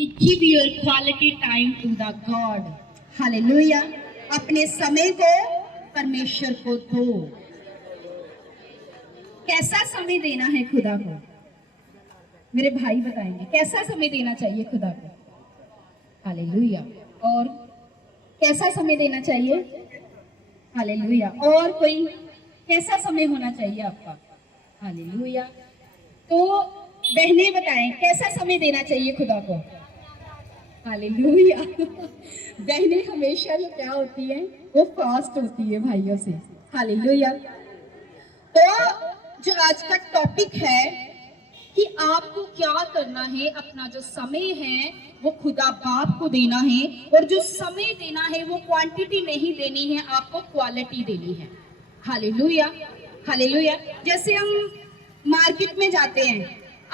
कि give your quality time to the God. Hallelujah. अपने समय को परमेश्वर को दो। कैसा समय देना है खुदा को? मेरे भाई बताएंगे कैसा समय देना चाहिए खुदा को। हालेलुया। और कैसा समय देना चाहिए? हालेलुया। और कोई कैसा समय होना चाहिए आपका? हालेलुया। तो बहनें बताएं कैसा समय देना चाहिए खुदा को? हालेलुया। बहनें हमेशा जो क्या होती है वो फास्ट होती है भाइयों से। हालेलुया। तो जो आज का टॉपिक है कि आपको क्या करना है, अपना जो समय है वो खुदा बाप को देना है, और जो समय देना है वो क्वांटिटी नहीं देनी है, आपको क्वालिटी देनी है। हालेलुया। हालेलुया। जैसे हम मार्केट में जाते हैं,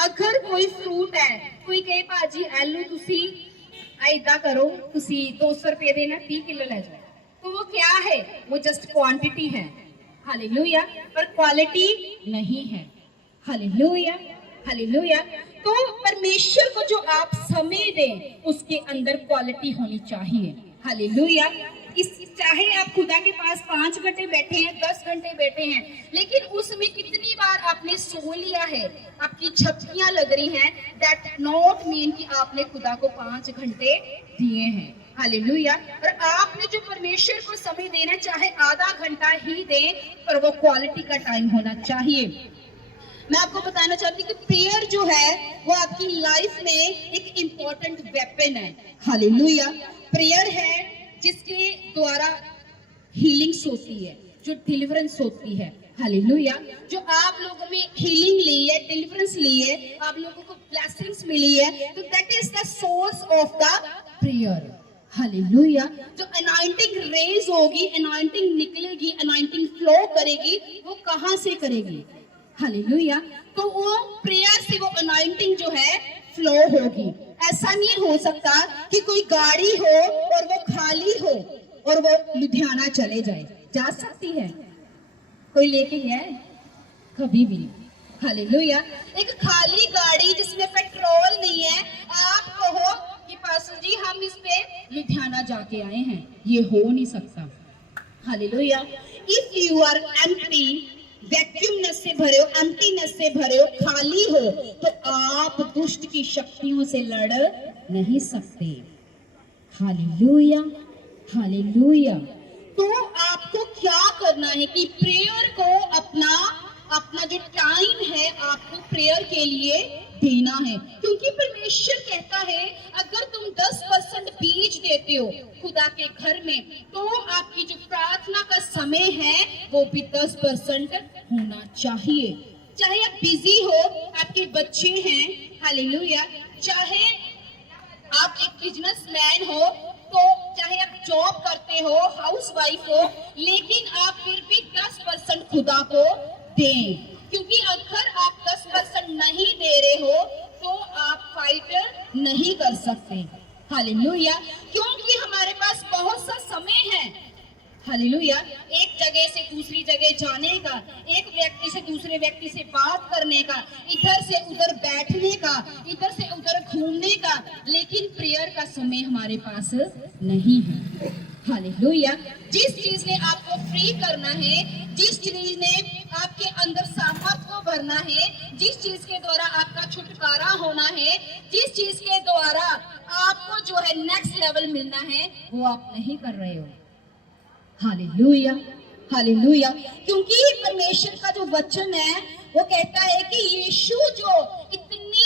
अगर कोई फ्रूट है, कोई कहे भाजी आलू तुसी ऐदा करो, तुसी 200 रुपए देना 30 किलो ले जाओ, तो वो क्या है? वो जस्ट क्वांटिटी है। हालेलुया। पर क्वालिटी नहीं है। हालेलुया। हालेलुया। तो परमेश्वर को जो आप समय दें उसके अंदर क्वालिटी होनी चाहिए। हालेलुया। चाहे आप खुदा के पास 5 घंटे बैठे हैं, 10 घंटे बैठे हैं, लेकिन उसमें कितनी बार आपने सो लिया है, आपकी झपकियां लग रही हैं, दैट नॉट मीन कि आपने खुदा को 5 घंटे दिए हैं। हालेलुया। और आपने जो परमेश्वर को समय देना चाहे आधा घंटा ही दें, पर वो क्वालिटी का टाइम होना चाहिए। मैं आपको बताना चाहती हूँ कि प्रेयर जो है वो आपकी लाइफ में एक इम्पोर्टेंट वेपन है। हालेलुया। प्रेयर है जिसके द्वारा हीलिंग्स होती है, जो डिलीवरेंस होती है। हालेलुया। जो आप लोगों में हीलिंग ली है, डिलीवरेंस ली है, आप लोगों को ब्लेसिंग्स मिली है, तो that is the source of the prayer. Hallelujah. जो अनॉइंटिंग रेज होगी, अनॉइंटिंग निकलेगी, अनॉइंटिंग फ्लो करेगी, वो कहां से करेगी? हालेलुया। तो वो प्रेयर से वो अनॉइंटिंग जो है फ्लो होगी। ऐसा नहीं हो सकता कि कोई गाड़ी हो और वो खाली हो और वो लुधियाना चले जाए। जा सकती है? कोई लेके गया है? कभी भी नहीं। हालेलुया। एक खाली गाड़ी जिसमें पेट्रोल नहीं है, आप कहो कि पास्टर जी हम इस पे लुधियाना जाके आए हैं, ये हो नहीं सकता। Hallelujah. If you are empty, vacuumness से भरे हो, एम्प्टीनेस से भरे हो, खाली हो, तो आप दुष्ट की शक्तियों से लड़ नहीं सकते। हालेलुया। हालेलुया। तो आपको क्या करना है कि प्रेयर को अपना जो टाइम है आपको प्रेयर के लिए देना है, क्योंकि परमेश्वर कहता है अगर तुम 10% बीज देते हो खुदा के घर में, तो आपकी जो प्रार्थना का समय है वो भी 10% होना चाहिए। चाहे आप बिजी हो, आपके बच्चे हैं, हालेलुया, चाहे आप एक बिजनेसमैन हो, तो चाहे आप जॉब करते हो, हाउसवाइफ हो, लेकिन आप फिर भी 10% खुदा को दें, क्योंकि अगर आप 10% नहीं दे रहे हो तो आप फाइटर नहीं कर सकते। हालेलुया। क्योंकि हमारे पास बहुत सा समय है। हालेलुया। एक जगह से दूसरी जगह जाने का, एक व्यक्ति से दूसरे व्यक्ति से बात करने का, इधर से उधर बैठने का, इधर से उधर घूमने का, लेकिन प्रेयर का समय हमारे पास नहीं है। हालेलुया। जिस चीज ने आपको फ्री करना है, जिस चीज ने आपके अंदर सामर्थ को भरना है, जिस चीज के द्वारा आपका छुटकारा होना है, जिस चीज के द्वारा आपको जो है नेक्स्ट लेवल मिलना है, वो आप नहीं कर रहे हो। हालेलुया। हालेलुया। क्योंकि परमेश्वर का जो वचन है वो कहता है कि यीशु जो इतनी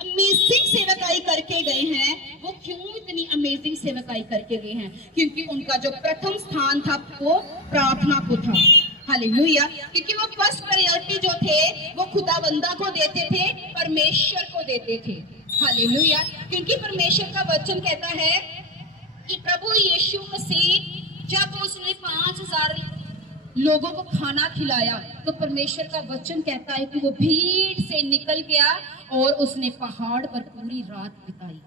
अमेजिंग सेवकाई करके गए हैं, वो क्यों इतनी अमेजिंग सेवकाई करके गए हैं? क्योंकि उनका जो प्रथम स्थान था वो प्रार्थना को था। हालेलुया। क्योंकि वो फर्स्ट प्रायोरिटी जो थे वो खुदाबंदा को देते थे, परमेश्वर को देते थे। हालेलुया। क्योंकि परमेश्वर का वचन कहता है कि प्रभु यीशु मसीह जब उसने 5000 लोगों को खाना खिलाया, तो परमेश्वर का वचन कहता है कि वो भीड़ से निकल गया और उसने पहाड़ पर पूरी रात बिताई।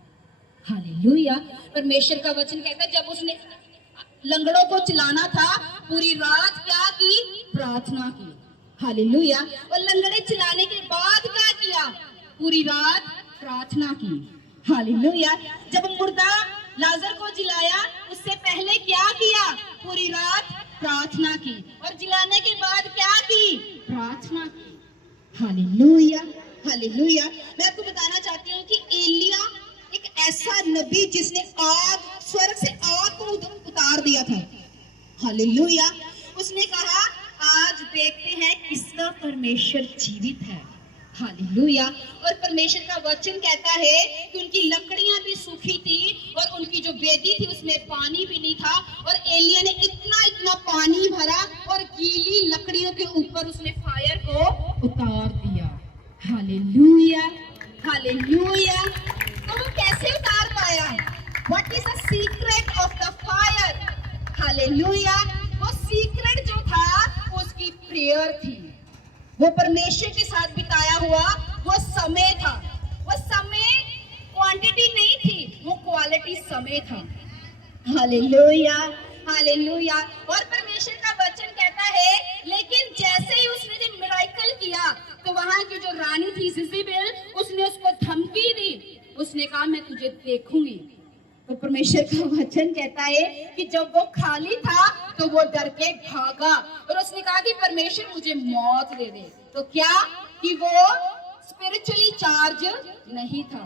हालेलुया। परमेश्वर का वचन कहता है जब उसने लंगड़ों को चलाना था, पूरी रात क्या की? प्रार्थना की। हालेलुया। और लंगड़े चलाने के बाद क्या किया? पूरी रात प्रार्थना की। हालेलुया। जब मुर्दा लाजर को जिलाया, उससे पहले क्या किया? पूरी रात प्रार्थना की, और जिलाने के बाद क्या की? प्रार्थना की। Hallelujah, hallelujah. मैं आपको बताना चाहती हूँ कि एलिया एक ऐसा नबी जिसने आग, स्वर्ग से आग को उतार दिया था। हालेलुया। उसने कहा आज देखते हैं किसका परमेश्वर जीवित है। हालेलुया। और परमेश्वर का वचन कहता है कि उनकी लकड़ियां भी सूखी थी और उनकी जो वेदी थी उसमें पानी भी नहीं था, और एलिया ने इतना इतना पानी भरा और गीली लकड़ियों के ऊपर उसने फायर को उतार दिया। Hallelujah, hallelujah. तो वो कैसे उतार पाया? What is the secret of the fire? Hallelujah. वो सीक्रेट जो था उसकी प्रेयर थी, वो परमेश्वर के साथ बिताया हुआ वो समय था। वो समय क्वांटिटी नहीं थी, वो क्वालिटी समय था। Hallelujah, hallelujah. और परमेश्वर का वचन कहता है लेकिन जैसे ही उसने जो मिरेकल किया तो वहां की जो रानी थी इजेबेल, उसने उसको धमकी दी। उसने कहा मैं तुझे देखूंगी। तो परमेश्वर का वचन कहता है कि जब वो खाली था तो वो डर के भागा, और उसने कहा कि परमेश्वर मुझे मौत दे दे। तो क्या कि वो स्पिरिचुअली चार्ज नहीं था।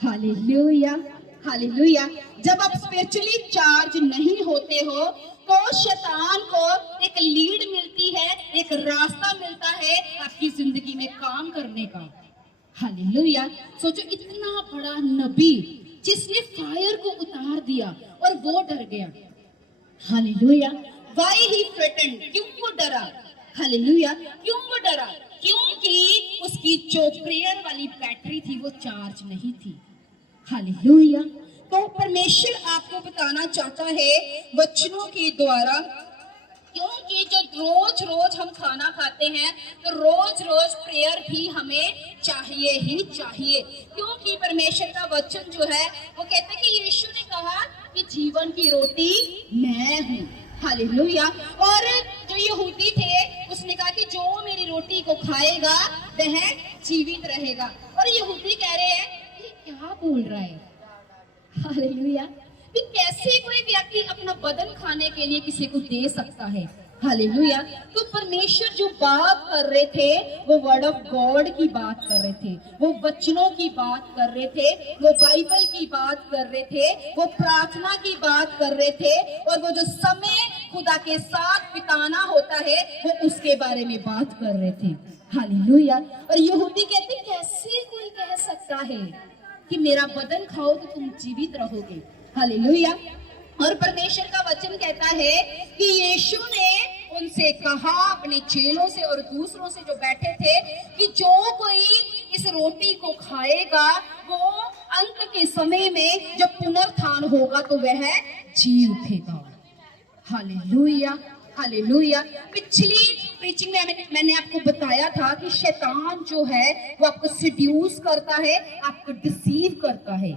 Hallelujah, hallelujah. जब आप स्पिरिचुअली चार्ज नहीं होते हो तो शैतान को एक लीड मिलती है, एक रास्ता मिलता है आपकी जिंदगी में काम करने का। हालेलुया। सोचो इतना बड़ा नबी जिसने फायर को उतार दिया और वो डर गया। हालेलुया। Why he threatened? क्यों वो डरा? हालेलुया। क्यों वो डरा? क्योंकि उसकी जो प्रेयर वाली बैटरी थी वो चार्ज नहीं थी। हालेलुया। तो परमेश्वर आपको बताना चाहता है वचनों के द्वारा, क्योंकि जो रोज रोज हम खाना खाते हैं तो रोज रोज प्रेयर भी हमें चाहिए ही चाहिए, क्योंकि परमेश्वर का वचन जो है वो कहते हैं कि यीशु ने कहा कि जीवन की रोटी मैं हूँ। हालेलुया। और जो यहूदी थे उसने कहा कि जो मेरी रोटी को खाएगा वह जीवित रहेगा, और यहूदी कह रहे हैं ये क्या बोल रहा है? हालेलुया। कि कैसे कोई व्यक्ति अपना बदन खाने के लिए किसी को दे सकता है? हालेलुया। तो परमेश्वर जो बात कर रहे थे वो वर्ड ऑफ गॉड की बात कर रहे थे, वो वचनों की बात कर रहे थे, वो बाइबल की बात कर रहे थे, वो प्रार्थना की बात कर रहे थे, और वो जो समय खुदा के साथ बिताना होता है वो उसके बारे में बात कर रहे थे। हालेलुया। और यहूदी कहते कैसे कोई कह सकता है कि मेरा बदन खाओ तो तुम जीवित रहोगे? हालेलुया। और परमेश्वर का वचन कहता है कि यीशु ने उनसे कहा, अपने चेलों से और दूसरों से जो बैठे थे, कि जो कोई इस रोटी को खाएगा वो अंत के समय में जब पुनरुत्थान होगा तो वह जी उठेगा। Hallelujah, hallelujah. पिछली प्रीचिंग में मैंने आपको बताया था कि शैतान जो है वो आपको सिड्यूस करता है, आपको डिसीव करता है,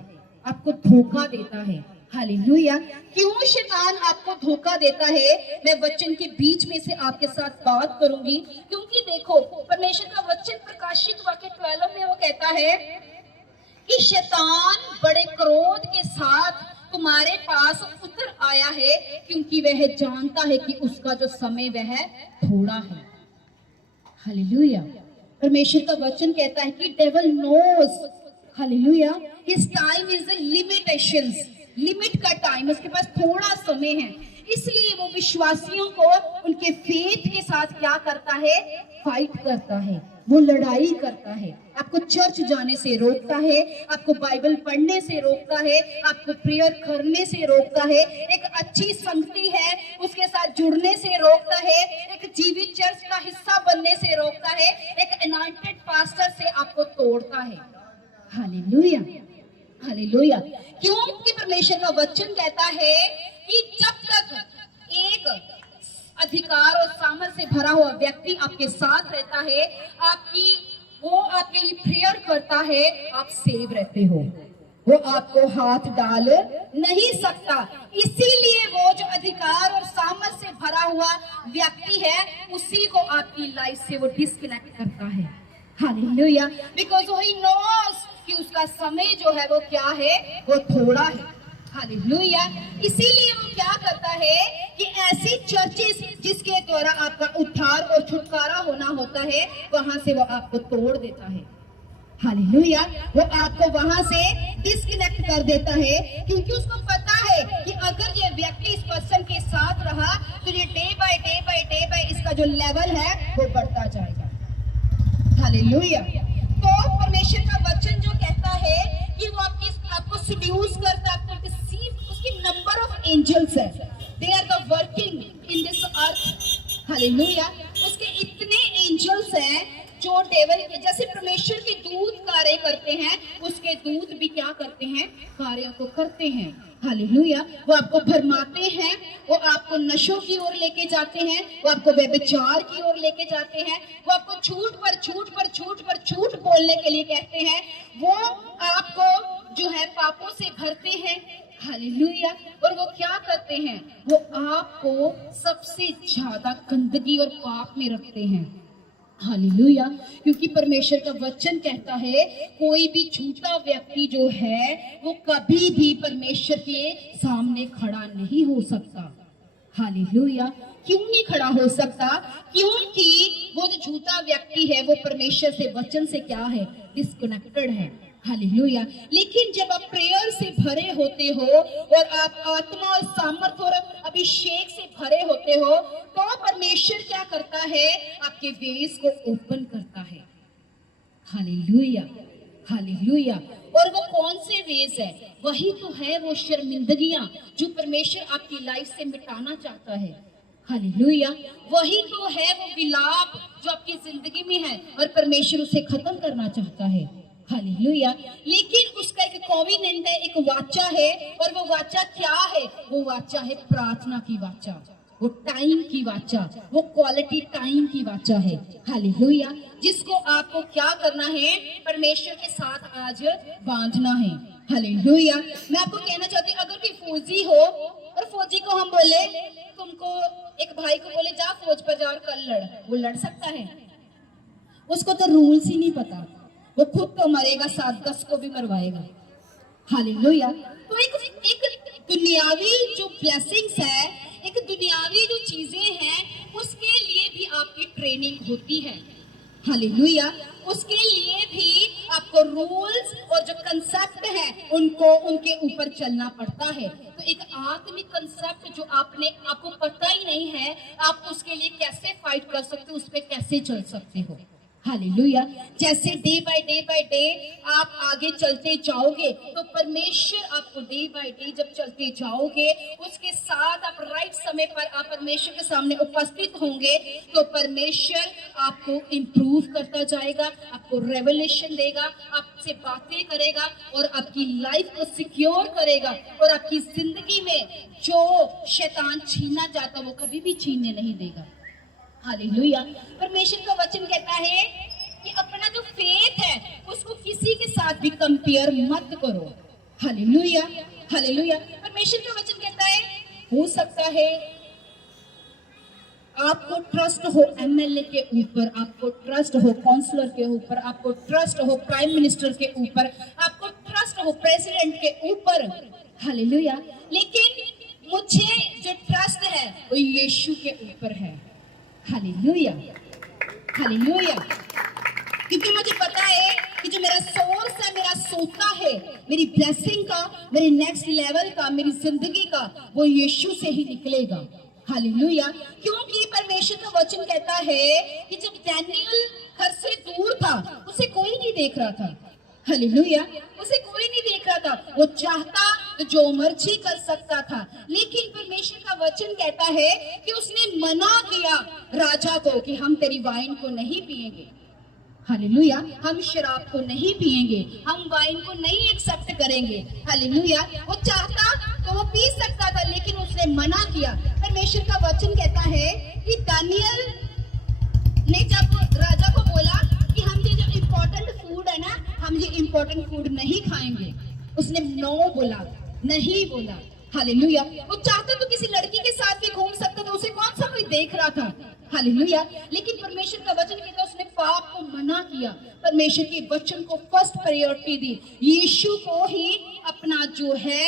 आपको धोखा देता है। हालेलुया। क्यों शैतान आपको धोखा देता है मैं वचन के बीच में से आपके साथ बात करूंगी, क्योंकि देखो परमेश्वर का वचन प्रकाशित वाक्य 12 में वो कहता है कि शैतान बड़े क्रोध के साथ तुम्हारे पास उतर आया है, क्योंकि वह जानता है कि उसका जो समय वह थोड़ा है। हालेलुया। परमेश्वर का वचन कहता है कि devil knows, hallelujah, his time is the limitations, limit का टाइम, उसके पास थोड़ा समय है, इसलिए वो विश्वासियों को उनके फेथ के साथ क्या करता है? फाइट करता है, वो लड़ाई करता है। आपको चर्च जाने से रोकता है, आपको बाइबल पढ़ने से रोकता है, आपको प्रेयर करने से रोकता है, एक अच्छी संगति है उसके साथ जुड़ने से रोकता है, एक जीवित चर्च का हिस्सा बनने से रोकता है, एक अनॉइंटेड पास्टर से आपको तोड़ता है। Hallelujah, hallelujah. क्योंकि परमेश्वर का वचन कहता है कि जब तक एक अधिकार और सामर्थ से भरा हुआ व्यक्ति आपके साथ रहता है, वो आपके लिए प्रेयर करता है, आप सेव रहते हो, वो आपको हाथ डाल नहीं सकता। इसीलिए वो जो अधिकार और सामर्थ से भरा हुआ व्यक्ति है उसी को आपकी लाइफ से वो डिस्कनेक्ट करता है। हालेलुया। बिकॉज़ ही नोस कि उसका समय जो है वो क्या है, वो थोड़ा है। हालेलुया। इसीलिए वो क्या करता है कि ऐसी चर्चेस जिसके द्वारा आपका उद्धार और छुटकारा होना होता है, वहां से वो आपको तोड़ देता है। हालेलुया। वो आपको वहां से डिस्कनेक्ट कर देता है, क्योंकि उसको पता है कि अगर ये व्यक्ति इस पर्सन के साथ रहा तो ये डे बाय इसका जो लेवल है वो बढ़ता जाएगा। हालेलुया। तो परमेश्वर का वचन जो कहता है कि वो आपको सीड्यूस करता है, आपको डिसीव, उसकी नंबर ऑफ एंजल्स है, they are the working in this earth. Hallelujah. उसके इतने एंजल्स हैं जो डेविल के, जैसे परमेश्वर के दूत कार्य करते हैं, उसके दूत भी क्या करते हैं, कार्यों को करते हैं। हालेलुया। वो आपको भरमाते हैं, वो आपको नशों की ओर लेके जाते हैं, वो आपको व्यभिचार की ओर लेके जाते हैं, वो आपको झूठ बोलने के लिए कहते हैं, वो आपको जो है पापों से भरते हैं। हालेलुया। और वो क्या करते हैं, वो आपको सबसे ज्यादा गंदगी और पाप में रखते हैं। हालेलुया। क्योंकि परमेश्वर का वचन कहता है कोई भी झूठा व्यक्ति जो है वो कभी भी परमेश्वर के सामने खड़ा नहीं हो सकता। हालेलुया। क्यों नहीं खड़ा हो सकता? क्योंकि वो जो झूठा व्यक्ति है वो परमेश्वर से, वचन से क्या है, डिस्कनेक्टेड है। हालेलुया। लेकिन जब आप प्रेयर से भरे होते हो और आप आत्मा और सामर्थ और अभिषेक से भरे होते हो, तो परमेश्वर क्या करता है, आपके वेज को ओपन करता है। हालेलुया। हालेलुया। और वो कौन से वेज है? वही तो है वो शर्मिंदगियां जो परमेश्वर आपकी लाइफ से मिटाना चाहता है। हालेलुया। वही तो है वो विलाप जो आपकी जिंदगी में है और परमेश्वर उसे खत्म करना चाहता है। हालेलुया। लेकिन उसका एक कॉविनेंट है, एक वाचा है, और वो वाचा क्या है? वो वाचा है प्रार्थना की वाचा, वो टाइम की वाचा, वो क्वालिटी टाइम की वाचा है। हालेलुया। जिसको आपको क्या करना है, परमेश्वर के साथ आज बांधना है। हालेलुया। मैं आपको कहना चाहती हूँ, अगर कोई फौजी हो और फौजी को हम बोले, तुमको एक भाई को बोले जा फौज पर जा और कल लड़, वो लड़ सकता है? उसको तो रूल्स ही नहीं पता, वो खुद तो मरेगा, 7-10 को भी मरवाएगा। हालेलुया। तो एक दुनियावी जो ब्लेसिंग्स है, एक दुनियावी जो चीजें हैं, उसके लिए भी आपकी ट्रेनिंग होती है। हालेलुया। उसके लिए भी आपको रूल्स और जो कंसेप्ट है उनको, उनके ऊपर चलना पड़ता है। तो एक आत्मिक कंसेप्ट जो आपको पता ही नहीं है, आप उसके लिए कैसे फाइट कर सकते हो, उस पर कैसे चल सकते हो। हालेलुया। जैसे डे बाय डे आप आगे चलते जाओगे तो परमेश्वर आपको डे बाय डे जब चलते जाओगे, उसके साथ आप राइट समय पर आप परमेश्वर के सामने उपस्थित होंगे, तो परमेश्वर आपको इंप्रूव करता जाएगा, आपको रेवलेशन देगा, आपसे बातें करेगा और आपकी लाइफ को सिक्योर करेगा, और आपकी जिंदगी में जो शैतान छीनना चाहता वो कभी भी छीनने नहीं देगा। हालेलुया। परमेश्वर का वचन कहता है कि अपना जो फेथ है उसको किसी के साथ भी कंपेयर मत करो। हालेलुया। हालेलुया। परमेश्वर का वचन कहता है, हो सकता है आपको ट्रस्ट हो एमएलए के ऊपर, आपको ट्रस्ट हो काउंसलर के ऊपर, आपको ट्रस्ट हो प्राइम मिनिस्टर के ऊपर, आपको ट्रस्ट हो प्रेसिडेंट के ऊपर। हालेलुया। लेकिन मुझे जो ट्रस्ट है वो यीशु के ऊपर है। हालेलुया। हालेलुया। क्योंकि मुझे पता है कि जो मेरा सोर्स है, मेरा सोता है, मेरी ब्लेसिंग का, मेरे नेक्स्ट लेवल का, मेरी जिंदगी का, वो यीशु से ही निकलेगा। हालेलुया। क्योंकि परमेश्वर का वचन कहता है कि जब डैनियल घर से दूर था, उसे कोई नहीं देख रहा था। हालेलुया। उसे कोई नहीं देख रहा था, वो चाहता तो जो मर्जी कर सकता था, लेकिन परमेश्वर का वचन कहता है कि उसने मना किया राजा को कि हम तेरी वाइन को नहीं पिएंगे। हालेलुया। हम शराब को नहीं पिएंगे, हम वाइन को नहीं एक्सेप्ट करेंगे। हालेलुया। वो चाहता तो वो पी सकता था, लेकिन उसने मना किया। परमेश्वर का वचन कहता है कि दानियल ने जब राजा को बोला कि हम ये जो इम्पोर्टेंट फूड है ना, हम ये इम्पोर्टेंट फूड नहीं खाएंगे, उसने नो बोला, नहीं बोला। हालेलुया। वो चाहता तो किसी लड़की के साथ भी घूम सकता था, उसे कौन सा कोई देख रहा था, हालेलुया। लेकिन परमेश्वर का वचन कहता है उसने पाप को मना किया, परमेश्वर के वचन को फर्स्ट प्रायोरिटी दी, यीशु को ही अपना जो है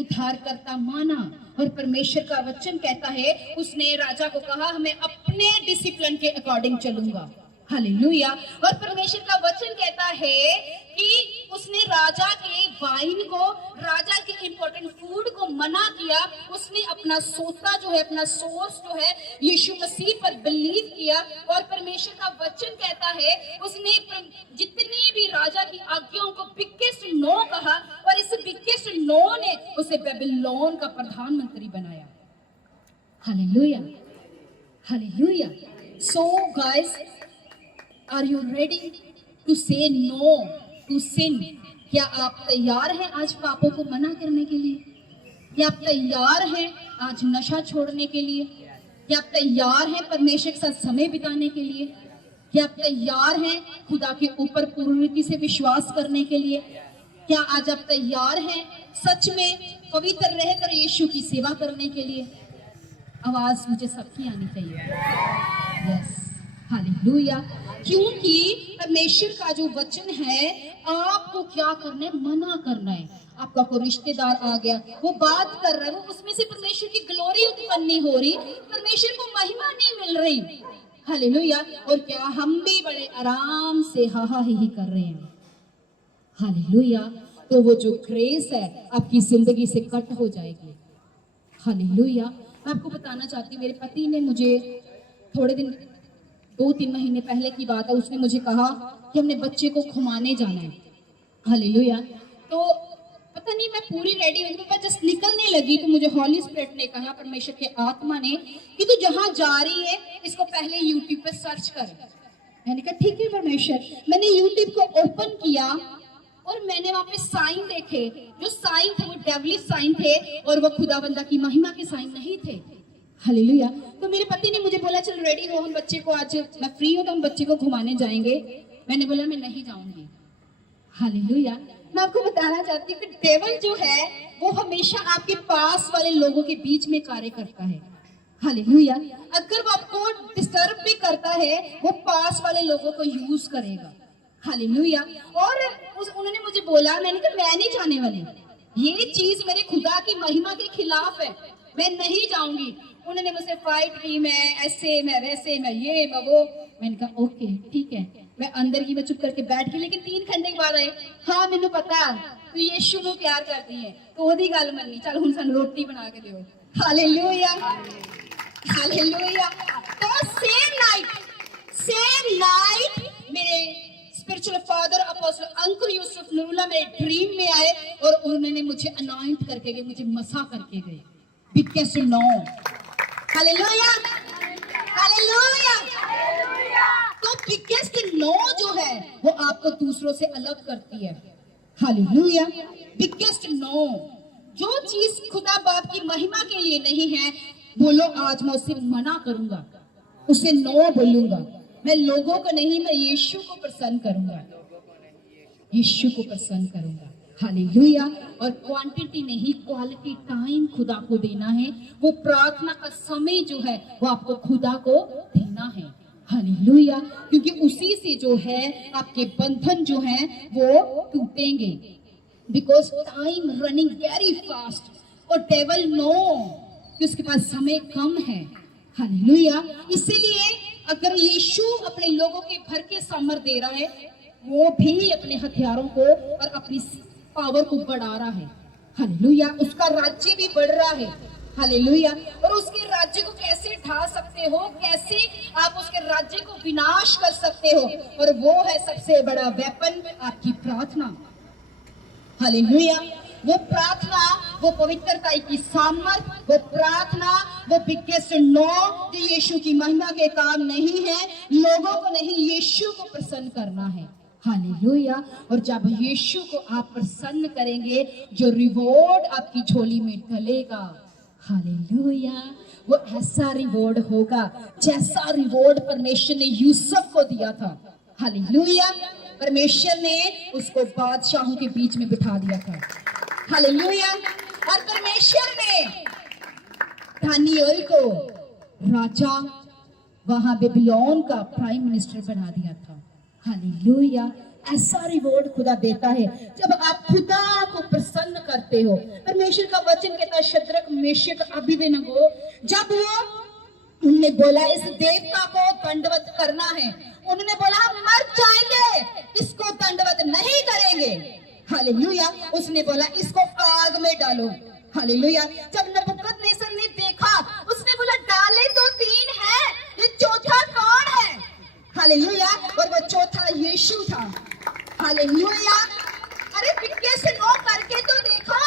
उद्धारकर्ता माना। और परमेश्वर का वचन कहता है उसने राजा को कहा मैं अपने डिसिप्लिन के अकॉर्डिंग चलूंगा। हालेलुया। और परमेश्वर का वचन कहता है कि उसने राजा के वाइन को, राजा के इंपॉर्टेंट फूड को मना किया। उसने अपना सोता जो है, अपना सोर्स जो है यीशु मसीह पर बिलीव किया। और परमेश्वर का वचन कहता है उसने जितनी भी राजा की आज्ञाओं को बिगेस्ट नो कहा, और इस बिगेस्ट नो ने उसे बेबीलोन का प्रधानमंत्री बनाया। Hallelujah, hallelujah. So guys, are you ready to say no to sin? क्या आप तैयार हैं आज पापों को मना करने के लिए? क्या आप तैयार हैं आज नशा छोड़ने के लिए? क्या आप तैयार हैं परमेश्वर के साथ समय बिताने के लिए? क्या आप तैयार हैं खुदा के ऊपर पूर्णता से विश्वास करने के लिए? क्या आज आप तैयार हैं सच में पवित्र रहकर यीशु की सेवा करने के लिए? आवाज मुझे सबकी आनी चाहिए। Yes, hallelujah. क्योंकि परमेश्वर का जो वचन है आपको क्या करना है? मना करना है। आपका कोई रिश्तेदार आ गया, वो बात कर रहा है, वो उसमें से परमेश्वर की ग्लोरी उत्पन्न नहीं हो रही, परमेश्वर को महिमा नहीं मिल रही। हालेलुया। और क्या हम भी बड़े आराम से हा हा ही कर रहे हैं। हालेलुया। तो वो जो ग्रेस है आपकी जिंदगी से कट हो जाएगी। हालेलुया। मैं आपको बताना चाहती हूँ, मेरे पति ने मुझे थोड़े दिन 2-3 महीने पहले की बात है, उसने मुझे कहा कि हमने बच्चे को घुमाने जाना है। हालेलुया। तो पता नहीं मैं पूरी रेडी हुई, तो मैं जस्ट निकलने लगी तो मुझे हॉली स्पिरिट ने कहा, परमेश्वर के आत्मा ने, कि तू जहां जा रही है इसको पहले यूट्यूब पे सर्च कर। मैंने कहा ठीक है परमेश्वर। मैंने यूट्यूब को ओपन किया और मैंने वहां पे साइन देखे। जो साइन थे वो डेविलिश साइन थे और वो खुदाबंदा की महिमा के साइन नहीं थे। हालेलुया। तो मेरे पति ने मुझे बोला चल रेडी हो, हम बच्चे को, आज मैं फ्री हूं तो हम बच्चे को घुमाने जाएंगे। मैंने बोला मैं नहीं जाऊंगी। हालेलुया। मैं आपको बताना चाहती हूँ कि डेविल जो है वो हमेशा आपके पास वाले लोगों के बीच में कार्य करता है। हालेलुया। अगर वो आपको डिस्टर्ब भी करता है वो पास वाले लोगों को यूज करेगा। हालेलुया। और उन्होंने मुझे बोला, मैंने कहा मैं नहीं जाने वाली, ये चीज मेरे खुदा की महिमा के खिलाफ है, मैं नहीं जाऊंगी। उन्होंने मुझसे फाइट की, मैं ऐसे, मैं वैसे, मैं ये, मैं वो। मैंने कहा ओके ठीक है। मैं अंदर की, मैं चुप करके बैठ गई। लेकिन 3 घंटे के बाद आए, हाँ मैंने पता तू यीशु को प्यार करती है तो ओदी गल मन्नी, चल हुण सानू रोटी बना के दियो। Hallelujah, hallelujah. तो सेम नाइट मेरे स्पिरिचुअल फादर अपोस्टल अंकुर यूसुफ नूरुल्लाह मेरे ड्रीम में आए और उन्होंने मुझे अनॉइंट करके गए, मुझे मसा करके गए। Biggest no. Hallelujah, hallelujah. तो बिगेस्ट नो जो है वो आपको दूसरों से अलग करती है। हालेलुया। बिगेस्ट नो, जो चीज खुदा बाप की महिमा के लिए नहीं है, बोलो आज मैं उससे मना करूंगा, उसे नो बोलूंगा। मैं लोगों को नहीं, मैं यीशु को प्रसन्न करूंगा, यीशु को प्रसन्न करूंगा। हालेलुया। और क्वांटिटी नहीं, क्वालिटी टाइम खुदा को देना है। वो प्रार्थना का समय जो है वो आपको खुदा को देना है। हालेलुया। क्योंकि उसी से जो है आपके बंधन जो है वो टूटेंगे। Because time running very fast और डेविल नो कि उसके पास समय कम है। हालेलुया। इसीलिए अगर यीशु अपने लोगों के भर के सामर्थ दे रहा है, वो भी अपने हथियारों को और अपनी पावर को बढ़ा रहा है। हालेलुया। उसका राज्य भी बढ़ रहा है। हालेलुया। और उसके राज्य को कैसे ढा सकते हो, कैसे आप उसके राज्य को विनाश कर सकते हो, और वो है सबसे बड़ा वेपन आपकी प्रार्थना। हालेलुया। वो प्रार्थना, वो पवित्रता की सामर्थ, वो प्रार्थना, वो बिगेस्ट नो जो यीशु की महिमा के काम नहीं है, लोगों को नहीं, यीशु को प्रसन्न करना है। हालेलुया। और जब यीशु को आप प्रसन्न करेंगे, जो रिवॉर्ड आपकी झोली में डलेगा, हालेलुया, वो ऐसा रिवॉर्ड होगा जैसा रिवॉर्ड परमेश्वर ने यूसुफ को दिया था। हालेलुया। परमेश्वर ने उसको बादशाहों के बीच में बिठा दिया था। हालेलुया। और परमेश्वर ने दानियल को राजा वहां बेबीलोन का प्राइम मिनिस्टर बना दिया था। हालेलुया। ऐसा रिवॉर्ड खुदा देता है जब आप खुदा को प्रसन्न करते हो। परमेश्वर का वचन कहता है शद्रक मेशक अबेदनगो, जब वो उन्होंने बोला इस देवता को दंडवत करना है, उन्होंने बोला हम मर जाएंगे, इसको दंडवत नहीं करेंगे। हालेलुया। उसने बोला इसको आग में डालो। हालेलुया। जब नबूकदनेस्सर ने देखा, उसने बोला डाले तो 3 है, ये चौथा कौन है? हालेलुया। और वो चौथा यीशु था। हालेलुया। अरे पिक्के से नो करके तो देखो,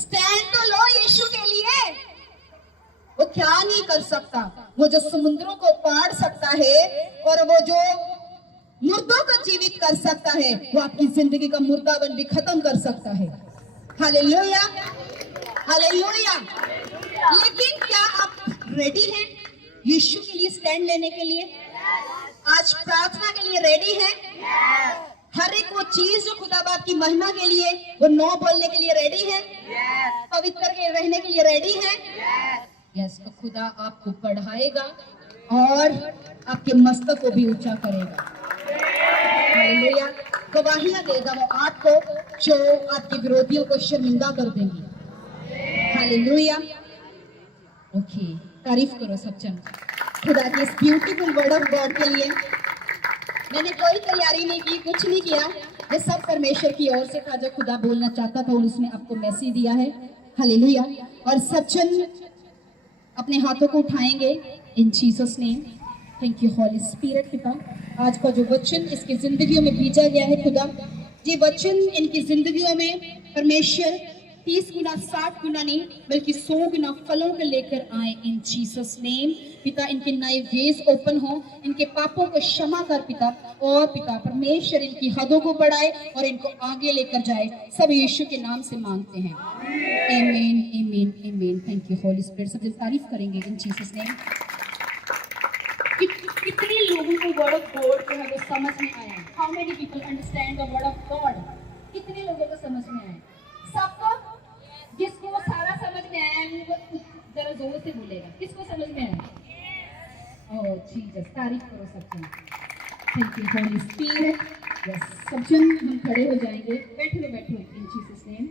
स्टैंड तो लो यीशु के लिए। वो क्या नहीं कर सकता? वो जो समुद्रों को पार सकता है और वो जो मुर्दों को जीवित कर सकता है, वो आपकी जिंदगी का मुर्दापन भी खत्म कर सकता है। हालेलुया। हालेलुया। लेकिन क्या आप रेडी हैं यीशु के लिए स्टैंड लेने के लिए? आज प्रार्थना के लिए रेडी हैं? हर एक वो चीज जो खुदा बाप की महिमा के लिए, वो नो बोलने के लिए रेडी है? पवित्र के रहने के लिए रेडी है? यस। तो खुदा आपको बढ़ाएगा और आपके मस्तक को भी ऊंचा करेगा। हालेलुया। गवाहियां देगा वो आपको जो आपके विरोधियों को शर्मिंदा कर देंगी। हालेलुया। ओके, तारीफ करो सब जन खुदा के इस ब्यूटीफुल वर्ड ऑफ गॉड के लिए। मैंने कोई तैयारी नहीं की, कुछ नहीं किया, ये सब परमेश्वर की ओर से था। जो खुदा बोलना चाहता था उसने आपको मैसेज दिया है। हालेलुया। और सब जन अपने हाथों को उठाएंगे in Jesus name. Thank you holy spirit. पिता, आज का जो वचन इसकी जिंदगियों में भेजा गया है खुदा, ये वचन इनकी जिंदगियों में परमेश्वर 30 गुना 60 गुना नहीं बल्कि 100 गुना फलों को लेकर आए इन जीसस नेम। पिता, इनके नए वेज ओपन हो, इनके पापों को क्षमा कर पिता। और पिता परमेश्वर इनकी हदों को बढ़ाए और इनको आगे लेकर जाए। सब यीशु के नाम से मांगते हैं। Amen, amen, amen. Thank you holy spirit. सब तारीफ करेंगे इन जीसस नेम। कितने लोगों को वर्ड ऑफ गॉड जो है वो समझ में आया? How many people understand the word of God? कितने लोगों को समझ में आया? सबको? जिसको वो सारा समझ में आया वो जरा जोर से बोलेगा। किसको समझ में आया? ओह जीसस, तारीफ करो सब जन। Thank you holy spirit. Yes, सब जन हम खड़े हो जाएंगे। बैठो बैठो इन जीसस नेम।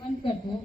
बंद कर दो।